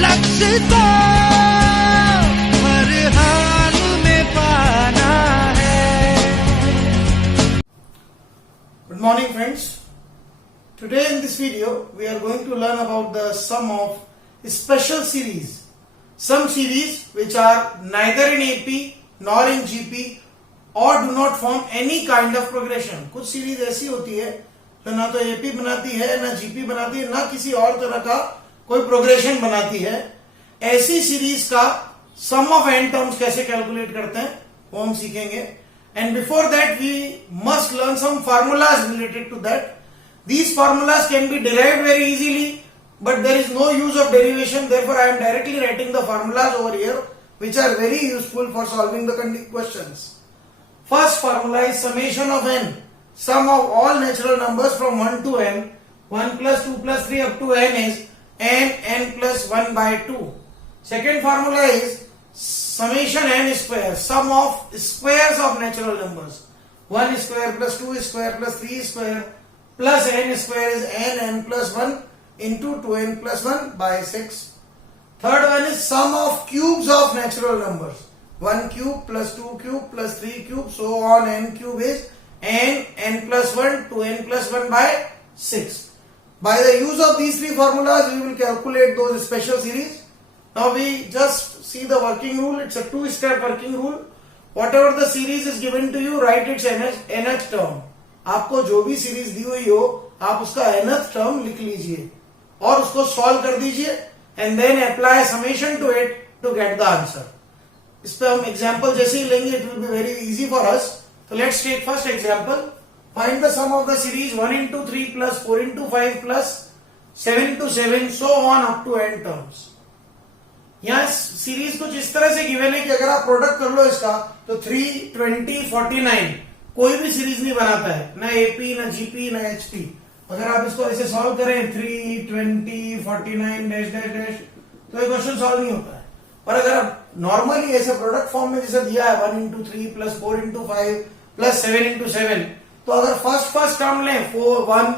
लक्ष्य को हर हाल में पाना है। Good morning friends. Today in this video we are going to learn about the sum of special series. Some series which are neither in AP nor in GP or do not form any kind of progression. कुछ series ऐसी होती है जो ना तो AP बनाती है ना GP बनाती है ना किसी और तरह का कोई प्रोग्रेशन बनाती है। ऐसी सीरीज का सम ऑफ n टर्म्स कैसे कैलकुलेट करते हैं वो हम सीखेंगे। And before that we must learn some formulas related to that. These formulas can be derived very easily, but there is no use of derivation. Therefore, I am directly writing the formulas over here, which are very useful for solving the questions. First formula is summation of n, sum of all natural numbers from 1 to n. 1 plus 2 plus 3 up to n is n plus 1 by 2. Second formula is summation n square, sum of squares of natural numbers. 1 square plus 2 square plus 3 square plus n square is n plus 1 into 2n plus 1 by 6. Third one is sum of cubes of natural numbers. 1 cube plus 2 cube plus 3 cube, so on n cube is n plus 1, 2n plus 1 by 6. By the use of these three formulas, we will calculate those special series. Now we just see the working rule. It's a two-step working rule. Whatever the series is given to you, write its nth term. आपको जो भी series दी हुई हो आप उसका nth term लिख लीजिए और उसको सॉल्व कर दीजिए and then apply summation to it to get the answer. इस पे हम एग्जांपल जैसे ही लेंगे it will be very easy for us. तो let's take first example. Find the sum of the series 1 into 3 plus 4 into 5 plus 7 into 7 so on up to n terms. यहाँ series कुछ इस तरह से गिवन है कि अगर आप प्रोडक्ट कर लो इसका तो 3, 20, 49 कोई भी सीरीज नहीं बनाता है, ना एपी ना जीपी ना एचपी। अगर आप इसको ऐसे सॉल्व करें 3, 20, 49 डैश डैश डैश तो ये क्वेश्चन सॉल्व नहीं होता है। पर अगर आप नॉर्मली ऐसे प्रोडक्ट फॉर्म में जैसे दिया है 1 into 3 plus 4 into 5 plus 7 into 7, तो अगर फर्स्ट टर्म लें 1,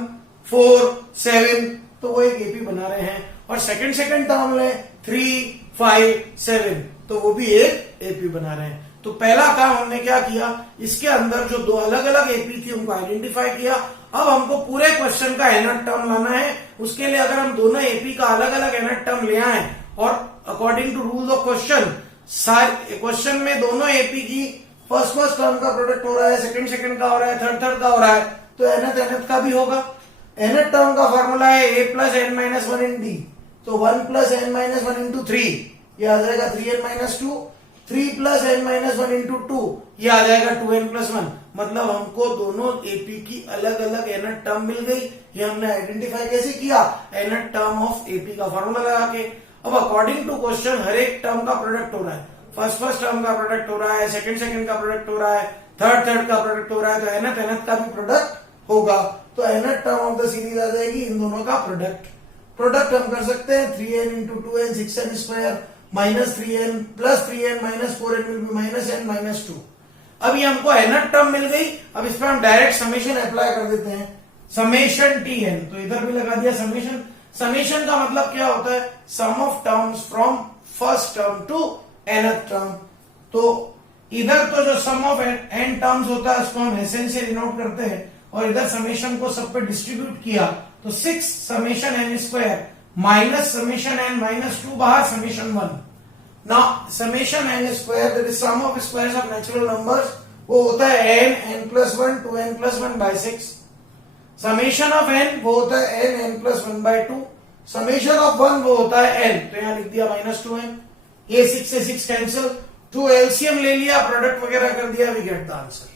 4, 7 तो वो एक एपी बना रहे हैं और सेकंड टर्म लें 3, 5, 7 तो वो भी एक एपी बना रहे हैं। तो पहला काम हमने क्या किया, इसके अंदर जो दो अलग अलग एपी थी उनको आइडेंटिफाई किया। अब हमको पूरे क्वेश्चन का nth टर्म लाना है। उसके लिए अगर हम दोनों एपी का अलग अलग nth टर्म ले आए और according to rules of question में दोनों एपी की फर्स्ट टर्म का प्रोडक्ट हो रहा है, सेकंड का हो रहा है, थर्ड का हो रहा है, तो nth का भी होगा। nth टर्म का फॉर्मूला है a plus n minus 1 in D, तो 1 प्लस n माइनस 1 इंटू 3 ये आ जाएगा 3n minus 2, 3 plus n minus 1 into 2 ये आ जाएगा 2n प्लस 1। मतलब हमको दोनों एपी की अलग अलग nth टर्म मिल गई। ये हमने आइडेंटिफाई कैसे किया, nth टर्म ऑफ एपी का फॉर्मूला लगा के। अब अकॉर्डिंग टू क्वेश्चन हर एक टर्म का प्रोडक्ट हो रहा है, फर्स्ट टर्म का प्रोडक्ट हो रहा है, सेकंड का प्रोडक्ट हो रहा है, थर्ड का प्रोडक्ट हो रहा है, तो nth का भी प्रोडक्ट होगा। तो nth term of the series आ जाएगी इन दोनों का प्रोडक्ट हम कर सकते हैं 3n into 2n 6n square minus 3n plus 3n minus 4n will be minus n minus 2। अब ये हमको nth टर्म मिल गई। अब इस पर हम डायरेक्ट समेशन अप्लाई कर देते हैं, समेशन tn। तो इधर भी लगा दिया समेशन का मतलब क्या होता है, sum of terms from first term to nth term. तो इधर तो जो सम ऑफ n टर्म्स होता है उसको हम एसएन से डिनोट करते हैं और इधर समेशन को सब पे डिस्ट्रीब्यूट किया तो 6 summation n square minus summation n minus 2 बाहर summation 1। Now summation n square that is sum of squares of natural numbers, वो होता है n plus 1 2n plus 1 by 6। Summation of n वो होता है n plus 1 by 2। Summation of 1 वो होता है n, तो यहां लिख दिया माइनस 2n। ये 6 से 6 कैंसिल, 2 एलसीएम ले लिया, प्रोडक्ट वगैरह कर दिया, वी गेट द आंसर।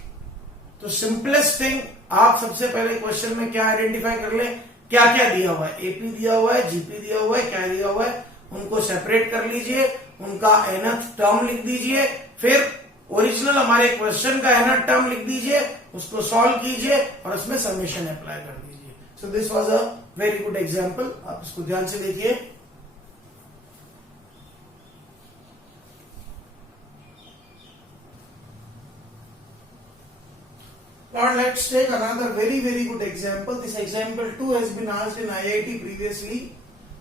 तो सिंपलेस्ट थिंग, आप सबसे पहले क्वेश्चन में क्या आइडेंटिफाई कर ले, क्या क्या दिया हुआ है, एपी दिया हुआ है, जीपी दिया हुआ है, क्या दिया हुआ है, उनको सेपरेट कर लीजिए, उनका nth टर्म लिख दीजिए, फिर ओरिजिनल हमारे क्वेश्चन का nth टर्म लिख दीजिए, उसको सॉल्व कीजिए और उसमें समेशन अप्लाई कर दीजिए। सो this was a very good example, आप इसको ध्यान से देखिए। Now let's take another very good example. This example 2 has been asked in IIT previously.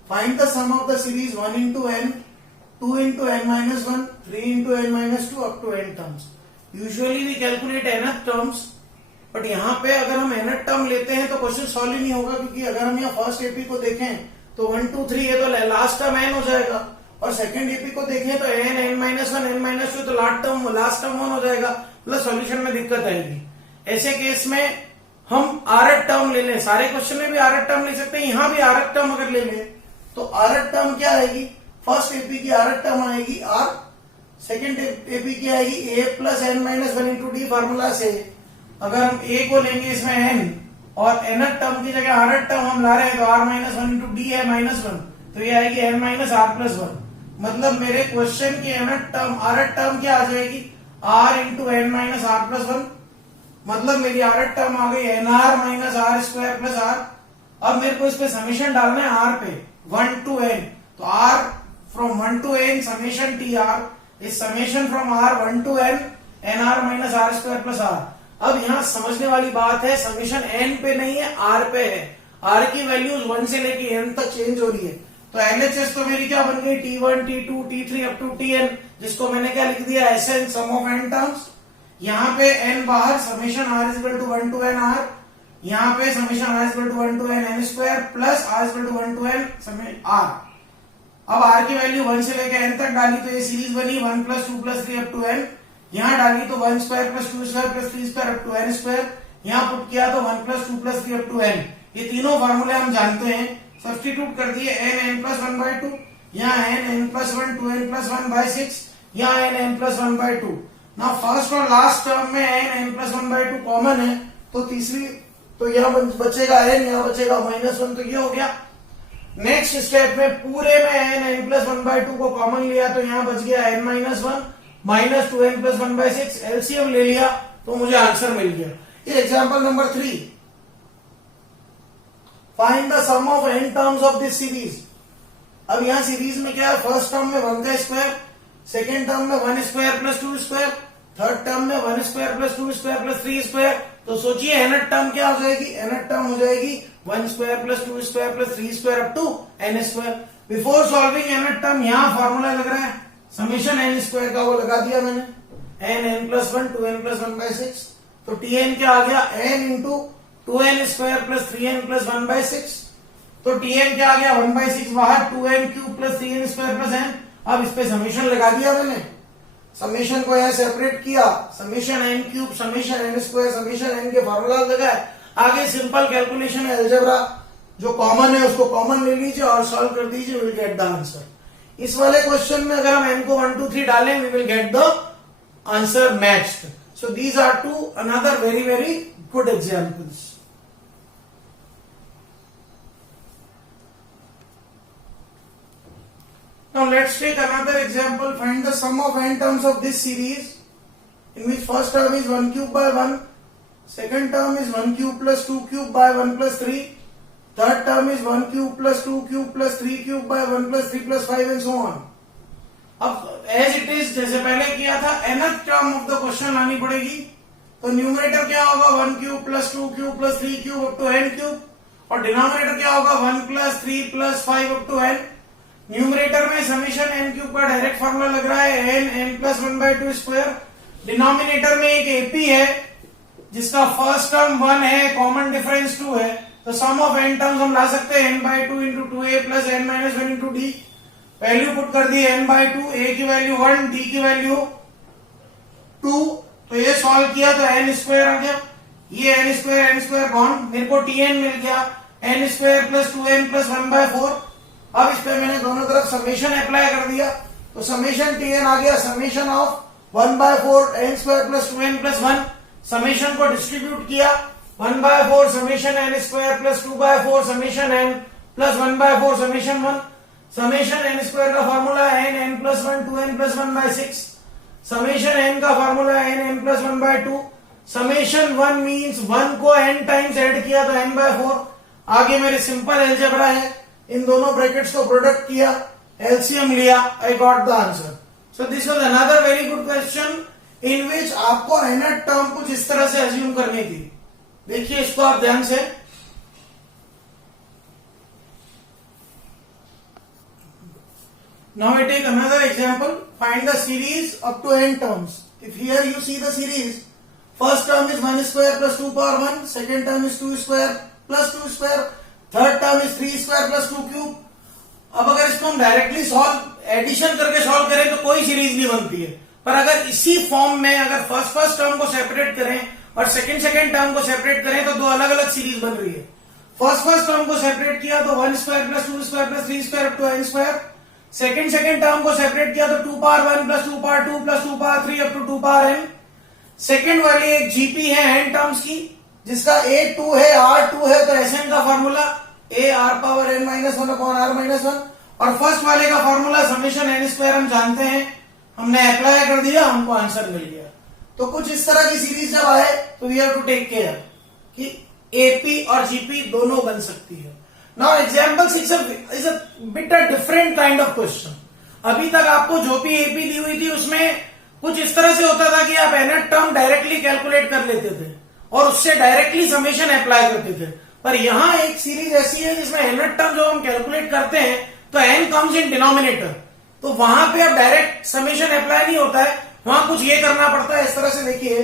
Find the sum of the series 1 into n, 2 into n minus 1, 3 into n minus 2 up to n terms. Usually we calculate nth terms, but यहाँ पे अगर हम nth term लेते हैं तो question solve ही नहीं होगा, क्योंकि अगर हम यहाँ फर्स्ट एपी को देखें तो 1 2 3 है तो लास्ट टर्म n हो जाएगा, और सेकंड एपी को देखें तो n n minus 1 n minus 2 तो लास्ट टर्म 1 हो जाएगा, मतलब सॉल्यूशन में दिक्कत आएगी। ऐसे केस में हम rth टर्म ले लें, सारे क्वेश्चन में भी rth टर्म ले सकते हैं, यहाँ भी rth टर्म अगर ले लें तो rth टर्म क्या आएगी, फर्स्ट एपी की rth टर्म आएगी r, सेकंड एपी की आएगी a plus n minus 1 into d. Formula से अगर हम a को लेंगे इसमें n और nth टर्म की जगह rth टर्म हम ला रहे हैं तो r माइनस 1 इंटू डी है माइनस 1, तो ये आएगी n माइनस आर प्लस 1। मतलब मेरे क्वेश्चन की nth टर्म rth टर्म क्या आ जाएगी, r into n minus r plus 1, मतलब मेरी rth टर्म आ गई nr minus r square plus r। अब मेरे को इस पे समीशन डालना है r पे 1 टू n, तो r from 1 to n summation t r is summation from r 1 to n nr minus r square plus r। अब यहाँ समझने वाली बात है, समीशन n पे नहीं है r पे है, r की वैल्यूज 1 से लेके n तक चेंज हो रही है, तो एलएचएस तो मेरी क्या बन गई t1 t2 t3 up to tn, जिसको मैंने क्या लिख दिया Sn sum of n terms. यहाँ पे n बाहर summation r is equal to 1 to n r, यहाँ पे summation r is equal to 1 to n n square plus r is equal to 1 to n summation r। अब r की value 1 से लेकर n तक डाली तो ये सीरीज बनी 1 plus 2 plus 3 up to n, यहाँ डाली तो 1 square plus 2 square plus 3 square up to n square, यहाँ पुट किया तो 1 plus 2 plus 3 up to n। ये तीनों फार्मूले हम जानते हैं, सब्स्टिट्यूट कर दिए n n प्लस 1 बाई 2, यहाँ n n plus 1 2 n plus 1 by 6, यहाँ n n प्लस 1 बाई 2। ना फर्स्ट और लास्ट टर्म में n n plus 1 by 2 common है, तो तीसरी तो यहाँ बचेगा n, यहाँ बचेगा माइनस 1, तो ये हो गया। नेक्स्ट स्टेप में पूरे में n n प्लस 1 बाई 2 को कॉमन लिया तो यहाँ बच गया n minus 1 minus 2n plus 1 by 6, LCM ले लिया तो मुझे आंसर मिल गया। ये example number 3, find the sum of n terms of this series. अब यहाँ सीरीज में क्या है, फर्स्ट टर्म में 1 का स्क्वायर, सेकेंड टर्म में 1 square plus 2 square, third term में 1 square plus 2 square plus 3 square, तो सोचिए nth टर्म क्या हो जाएगी, nth टर्म हो जाएगी 1 square plus 2 square plus 3 square up to n square. Before solving nth term यहाँ फॉर्मूला लग रहा है समीशन n स्क्वायर का, वो लगा दिया मैंने n n plus 1 2n plus 1 by 6, तो tn क्या आ गया n into 2n square plus 3n plus 1 by 6, तो tn क्या आ गया 1 बाई 6 बाहर 2n cube plus 3n square plus n। अब इस पे समीशन लगा दिया मैंने, समीशन को यहाँ सेपरेट किया, summation n cube summation n square summation n के फॉर्मूला लगाए। आगे सिंपल कैलकुलेशन है, अलजेब्रा जो कॉमन है उसको कॉमन ले लीजिए और सॉल्व कर दीजिए, विल गेट द आंसर। इस वाले क्वेश्चन में अगर हम n को 1 2 3 डालें we will get the answer matched. So these are two another very very good examples. Now let's take another example. Find the sum of n terms of this series, in which first term is 1 cube by 1, second term is 1 cube plus 2 cube by 1 plus 3, third term is 1 cube plus 2 cube plus 3 cube by 1 plus 3 plus 5 and so on. अब as it is जैसे पहले किया था nth term of the question लानी पड़ेगी, तो numerator क्या होगा 1 cube plus 2 cube plus 3 cube up to n cube, और डिनोमिनेटर क्या होगा 1 plus 3 plus 5 up to n। Numerator में समीशन n क्यूब का डायरेक्ट फॉर्मूला लग रहा है n n plus 1 by 2 square, denominator में एक एपी है जिसका फर्स्ट टर्म 1 है, कॉमन डिफरेंस 2 है, तो सम ऑफ n टर्म्स हम ला सकते हैं n by 2 into 2a plus n minus 1 into D. Value put कर दी n बाई 2, a की वैल्यू 1 d की वैल्यू 2, तो ये सॉल्व किया तो n स्क्वायर आ गया, ये n स्क्वायर कौन, मेरे को tn मिल गया n square plus 2n plus 1 by 4। अब इस पे मैंने दोनों तरफ समेशन अप्लाई कर दिया तो समेशन tn आ गया summation of 1 by 4 n square plus 2n plus 1, summation को डिस्ट्रीब्यूट किया 1 by 4 summation n square plus 2 by 4 summation n plus 1 by 4 summation 1, summation n square का formula n n plus 1 2n plus 1 by 6, summation n का formula n n plus 1 by 2, summation 1 means 1 को n times add किया तो n bye 4। आगे मेरे simple algebra है, इन दोनों brackets को प्रोडक्ट किया, एलसीएम लिया, I got the answer. So this was another very good question in which आपको nth टर्म कुछ इस तरह से अज्यूम करनी थी। देखिए इसको आप ध्यान से, Now we take another example. Find the series up to n terms. If here you see the series, first term is 1 square plus 2 power 1, second term is 2 square plus 2 square, third term is 3 square plus 2 cube. अब अगर इसको हम directly solve addition करके solve करें तो कोई series नहीं बनती है, पर अगर इसी फॉर्म में अगर फर्स्ट टर्म को सेपरेट करें और सेकंड टर्म को सेपरेट करें तो दो अलग अलग सीरीज बन रही है। फर्स्ट टर्म को सेपरेट किया तो 1 square plus 2 square plus 3 square up to n square. Second term को सेपरेट किया तो 2 power 1 plus 2 power 2 plus 2 power 3 up to 2 power n। Second वाली एक जीपी है n टर्म्स की, जिसका a2 है r2 है, तो Sn का formula a r power n minus 1 upon r minus 1, और फर्स्ट वाले का फॉर्मूला समेशन n स्क्वायर हम जानते हैं, हमने अप्लाई कर दिया, हमको आंसर मिल गया। तो कुछ इस तरह की सीरीज जब आए तो we have to take care कि एपी और जीपी दोनों बन सकती है। Now example 6 is a bit a different kind of question. अभी तक आपको जो भी एपी दी हुई थी उसमें कुछ इस तरह से होता था कि आप nth टर्म डायरेक्टली कैलकुलेट कर लेते थे और उससे डायरेक्टली समेशन अप्लाई करते थे, पर यहां एक सीरीज ऐसी है जिसमें nth टर्म जो हम कैलकुलेट करते हैं तो n कम्स इन डिनोमिनेटर, तो वहां पे अब डायरेक्ट समेशन अप्लाई नहीं होता है, वहां कुछ ये करना पड़ता है। इस तरह से देखिए,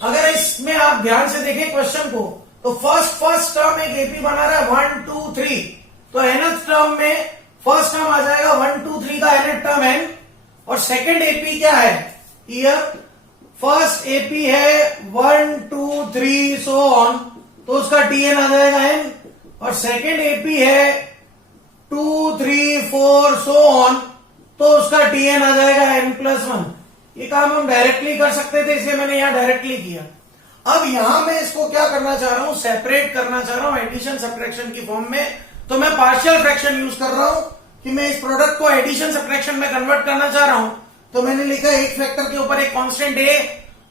अगर इसमें आप ध्यान से देखें क्वेश्चन को, तो फर्स्ट टर्म एक एपी बना रहा है 1 2 3, तो nth टर्म में फर्स्ट टर्म आ जाएगा 1 2 3 का nth टर्म n, और सेकंड एपी क्या है, हियर फर्स्ट एपी है 1 2 3 सो ऑन, तो उसका tn आ जाएगा n, और सेकंड एपी है 2 3 4 सो ऑन, तो उसका tn आ जाएगा n प्लस 1। ये काम हम डायरेक्टली कर सकते थे, इसलिए मैंने यहां डायरेक्टली किया। अब यहां मैं इसको क्या करना चाह रहा हूं, सेपरेट करना चाह रहा हूं एडिशन सब्ट्रैक्शन की फॉर्म में, तो मैं पार्शियल फ्रैक्शन यूज कर रहा हूं कि मैं इस प्रोडक्ट को एडिशन सब्ट्रैक्शन में कन्वर्ट करना चाह रहा हूं। तो मैंने लिखा एक फैक्टर के ऊपर एक कांस्टेंट a,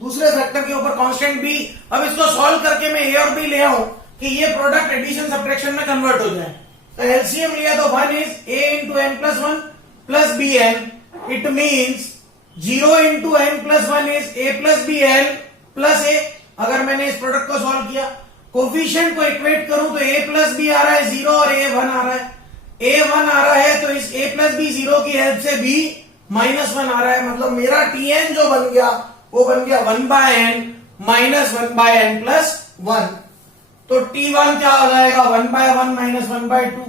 दूसरे फैक्टर के ऊपर कांस्टेंट b। अब इसको सॉल्व करके मैं a और b ले आऊं कि ये प्रोडक्ट एडिशन सब्ट्रैक्शन में कन्वर्ट हो जाए। तो एलसीएम लिया तो 1 is a into n plus 1 plus b n, it means 0 into n plus 1 is a plus b n plus a। अगर मैंने इस प्रोडक्ट को सॉल्व किया, कोफिशिएंट को इक्वेट करूं तो a प्लस बी आ रहा है 0 और a 1 आ रहा है, a 1 आ रहा है तो इस a प्लस बी 0 की हेल्प से b माइनस 1 आ रहा है, मतलब मेरा tn जो बन गया वो बन गया 1 bye n minus 1 bye n plus 1। तो t1 क्या हो जाएगा 1 बाय 1 माइनस 1 बाय 2,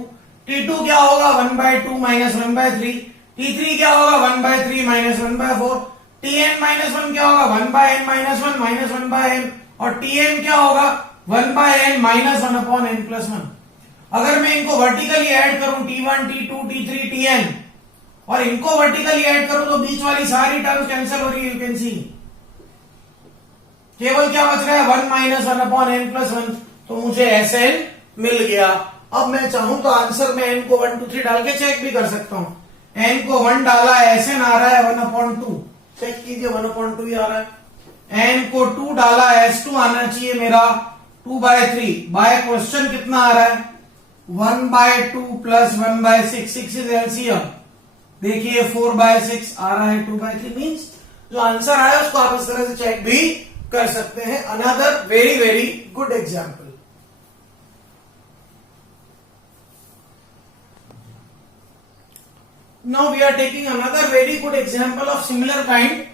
t2 क्या होगा 1 बाय 2 माइनस 1 बाय 3, t3 क्या होगा 1 by 3 minus 1 by 4, tn minus 1 क्या होगा 1 bye n minus 1 minus 1 bye n, और tn क्या होगा 1 bye n minus 1 upon n plus 1। अगर मैं इनको वर्टिकली ऐड करूं t1 t2 t3 tn और इनको वर्टिकली ऐड करूं तो बीच वाली सारी टर्म्स कैंसिल हो रही है, यू कैन सी केवल क्या बच रहा है 1 माइनस 1 अपॉन n प्लस 1, तो मुझे Sn मिल गया। अब मैं चाहूं तो आंसर में n को 1 2 3 डाल के चेक भी कर सकता हूं। n को 1 डाला, Sn आ रहा है 1 अपॉन 2, चेक कीजिए 1 अपॉन 2 ही आ रहा है। n को 2 डाला, S2 आना चाहिए मेरा 2 बाय 3, बाय क्वेश्चन कितना आ रहा है 1 by 2 plus 1 by 6, 6 is LCM, देखिए 4 बाय 6 आ रहा है 2 बाय 3, मीन्स जो आंसर आया उसको आप इस तरह से चेक भी कर सकते हैं। Another very very good example. Now we are taking another very good example of similar kind.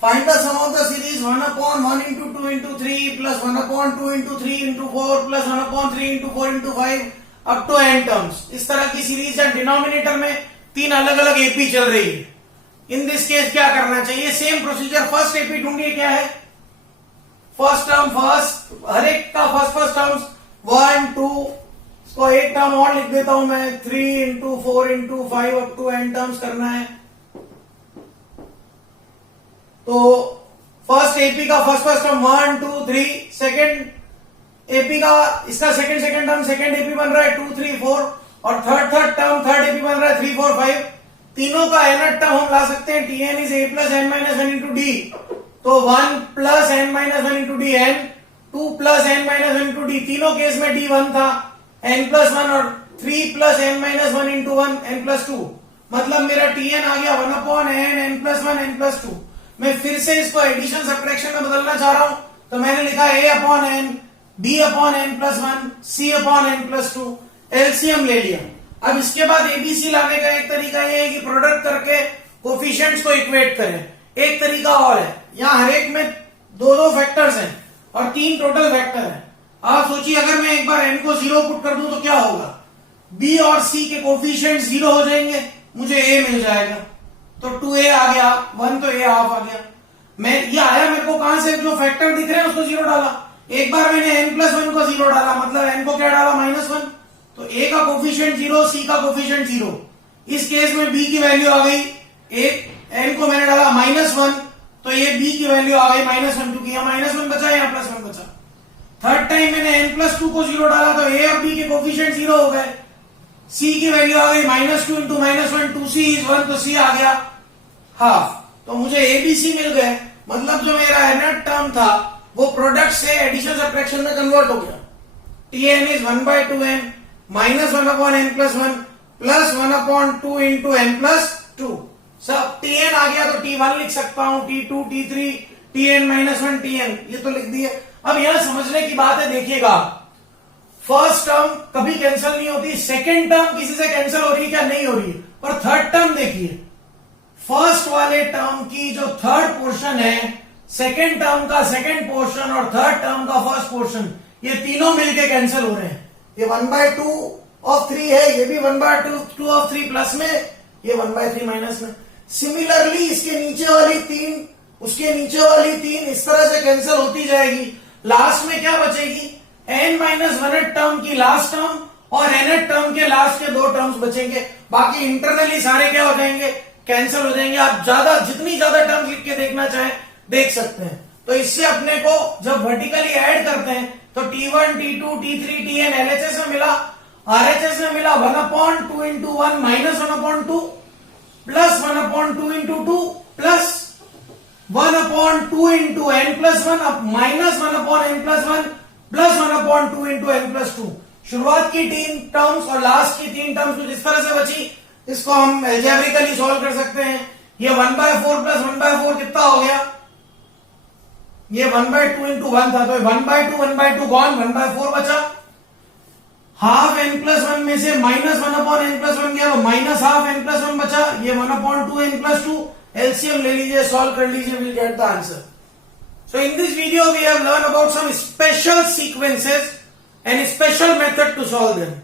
Find the sum of the series 1 upon 1 into 2 into 3 plus 1 upon 2 into 3 into 4 plus 1 upon 3 into 4 into 5 up to n terms। इस तरह की series है, denominator में 3 अलग अलग AP चल रही है। इन दिस केस क्या करना चाहिए, सेम प्रोसीजर, फर्स्ट एपी ढूंढिए क्या है, फर्स्ट टर्म फर्स्ट, हर एक का फर्स्ट टर्म्स 1 2, इसको एक टर्म और लिख देता हूं मैं 3 into 4 into 5 up to n terms करना है। तो फर्स्ट एपी का फर्स्ट टर्म 1 2 3, सेकंड एपी का इसका सेकंड टर्म सेकंड एपी बन रहा है 2 3 4, और थर्ड टर्म थर्ड एपी बन रहा है 3 4 5। तीनों का nth टर्म हम ला सकते हैं, tn is a plus n minus 1 into D, तो 1 plus n minus 1 into D n, 2 plus n minus 1 into D, तीनों केस में d 1 था, n प्लस 1 और 3 plus n minus 1 into 1 n plus 2, मतलब मेरा tn आ गया 1 upon n plus 1 n plus 2। मैं फिर से इसको एडिशन सब्ट्रैक्शन में बदलना चाह रहा हूं, तो मैंने लिखा a upon n, b upon n plus 1, c upon n plus 2, LCM ले लिया। अब इसके बाद एबीसी लाने का एक तरीका ये है कि प्रोडक्ट करके कोफिशिएंट्स को इक्वेट करें। एक तरीका और है, यहाँ हर एक में दो दो फैक्टर्स हैं और 3 टोटल फैक्टर हैं। आप सोचिए अगर मैं एक बार n को 0 पुट कर दूं तो क्या होगा, b और c के कोफिशिएंट 0 हो जाएंगे, मुझे a मिल जाएगा। तो 2a आ गया 1, तो a हाफ आ गया। मैं ये आया मेरे को कहां से, जो फैक्टर दिख रहे हैं उसको 0 डाला। एक बार मैंने n+1 को 0 डाला, मतलब n को क्या डाला -1, तो a का कोफिशिएंट 0, c का कोफिशिएंट 0। इस केस में b की वैल्यू आ गई, n को मैंने डाला -1, तो ये b की वैल्यू आ गई -1, क्योंकि यहाँ -1 बचा, यहाँ +1 बचा। थर्ड टाइम मैंने n+2 को 0 डाला, तो a और b के कोफिशिएंट 0 हो गए। c की वैल्यू आ गई -2 × -1, 2c is 1, तो c आ गया हाफ। तो मुझे abc मिल गए, मतलब जो मेरा nth टर्म था वो प्रोडक्ट से एडिशन सब्ट्रैक्शन में कन्वर्ट हो गया। tn is 1/2n -1/n+1 +1/2 × n+2। सब tn आ गया तो t1 लिख सकता हूं, t2, t3, tn-1 tn, ये तो लिख दिए। अब यहां समझने की बात है, देखिएगा फर्स्ट टर्म कभी कैंसिल नहीं होती, सेकंड टर्म किसी से कैंसिल हो रही है क्या, नहीं हो रही है। पर थर्ड टर्म देखिए, फर्स्ट वाले टर्म की जो थर्ड पोर्शन है, सेकंड टर्म का सेकंड पोर्शन और थर्ड टर्म का फर्स्ट पोर्शन, ये तीनों मिलके कैंसिल हो रहे हैं। ये 1/2 ऑफ 3 है, ये भी 1/2 ऑफ 3 प्लस में, ये 1/3 माइनस में। सिमिलरली इसके नीचे वाली 3, उसके नीचे वाली 3 इस तरह से कैंसिल होती जाएगी। लास्ट में क्या बचेगी, n-1th टर्म की लास्ट टर्म और nth टर्म के लास्ट के 2 टर्म्स बचेंगे। बाकी इंटरनली सारे क्या हो जाएंगे, कैंसिल हो जाएंगे। आप जितनी ज्यादा टर्म्स लिख के देखना चाहें देख सकते हैं। तो इससे अपने को जब वर्टिकली ऐड करते हैं तो t1, t2, t3, tn LHS में मिला, RHS में मिला 1/2 × 1 -1/2 plus 1/2 × 2 plus 1/2 × n+1 -1/n+1 plus 1/2 × n+2। शुरुआत की 3 टर्म्स और लास्ट की 3 टर्म्स कुछ इस तरह से बची, इसको हम एल्जेब्रिकली सॉल्व कर सकते हैं। ये 1/4 प्लस 1/4 कितना हो गया, ये 1/2 × 1 था, तो 1/2 गॉन, 1/4 बचा। हाफ n+1 में से -1/n+1 गया, तो -हाफ n+1 बचा, ये 1/2 n+2। एलसीएम ले लीजिए, सॉल्व कर लीजिए, will get the answer. So in this video we have learned about some special sequences and a special method to solve them.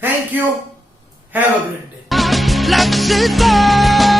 Thank you. Have a great day. Let's go.